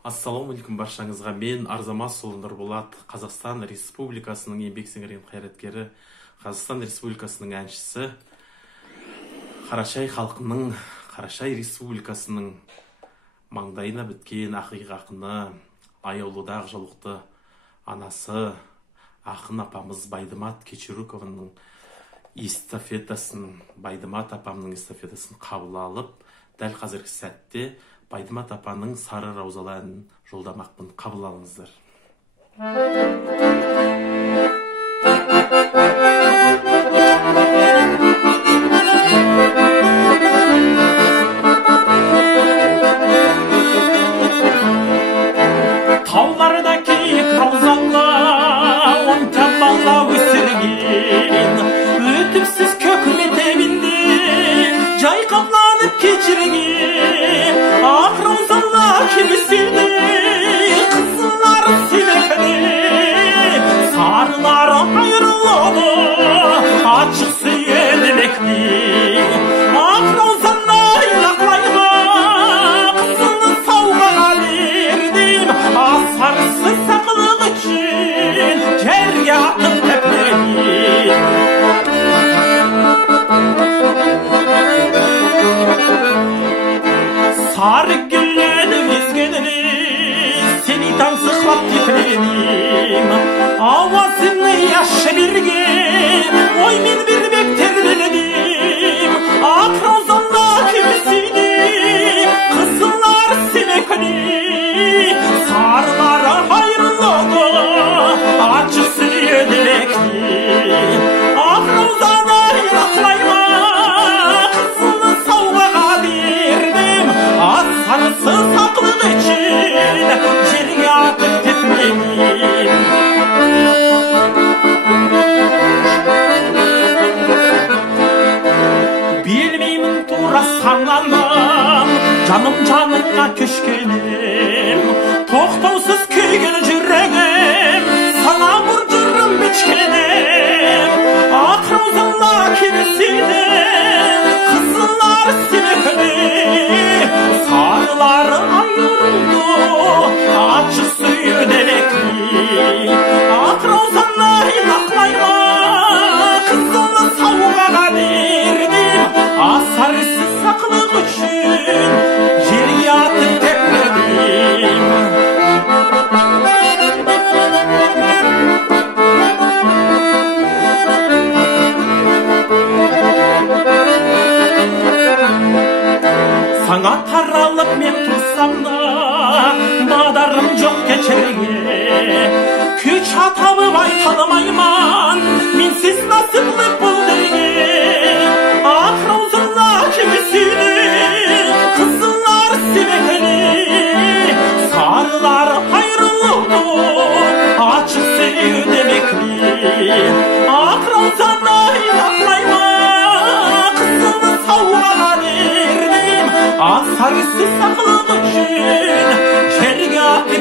Ассалаумағалейкум баршаңызға. Мен Арзамасұлы Нұрболат, Қазақстан Республикасының еңбек сіңірген қайраткері, Қазақстан Республикасының әншісі, Қарашай халқының, Қарашай Республикасының маңдайына біткен ақиық ақыны, Аяулыдағы жолықты анасы, ақын апамыз Байдымат Кечерукованың эстафетасын, Байдымат апамның эстафетасын қабыл алып, дәл қазіргі сәтте Байдымат апаның Сары Раузалы әнін жолдамақпын. Қабыл алыңыздар. Тауларда киік раузалы, онша бала өсірген, өтіпсіз көк мектебінде жайқаланып кечірген, ақ раузалы кебесіне қызылар себекіне, сарылары айрылады ашық сүйедімекне. Ақ раузаны илақлайма, қызылы сауғаға бердім, асарысы сақылық үшін жерге атып тепленем. Сары гүллені өзгеніне сені таңсықлап тепленем, ауасыны яшы берген оймен бермек тербеледім. Ақ раузалы кебесіне қызылар себекіне, сарылары айрылады ашық сүйедімекне. Ақ раузаны илақлайма, қызылы сауғаға бердім, асарысы сақлық үшін жерге атып тепленем. Білмеймін тура сананым, жаным жаныңа көшкенім, тоқтаусыз күйген жүрегім, сана бұр жүрім бечкенім. Ақ раузалы кебесіне қызылар себекіне, сарылары айырылды ашық сүйедімекне. Ақ раузаны илақлайма, қызылы сауғаға бердім, асарысы сақлық үшін жерге атып тепленем. Саңа таралып мен тұрсам да, мадарым жоқ кечерге, күч аталып айта алмаймын, менсіз насырлық бұл дерге. Ақ раузалы кебесіне қызылар себекіне, сарылары айрылды ашық сүйедімекне. Ақ раузаны илақлайма, қызылы сауғаға бердім, асарысы сақлық үшін жерге атып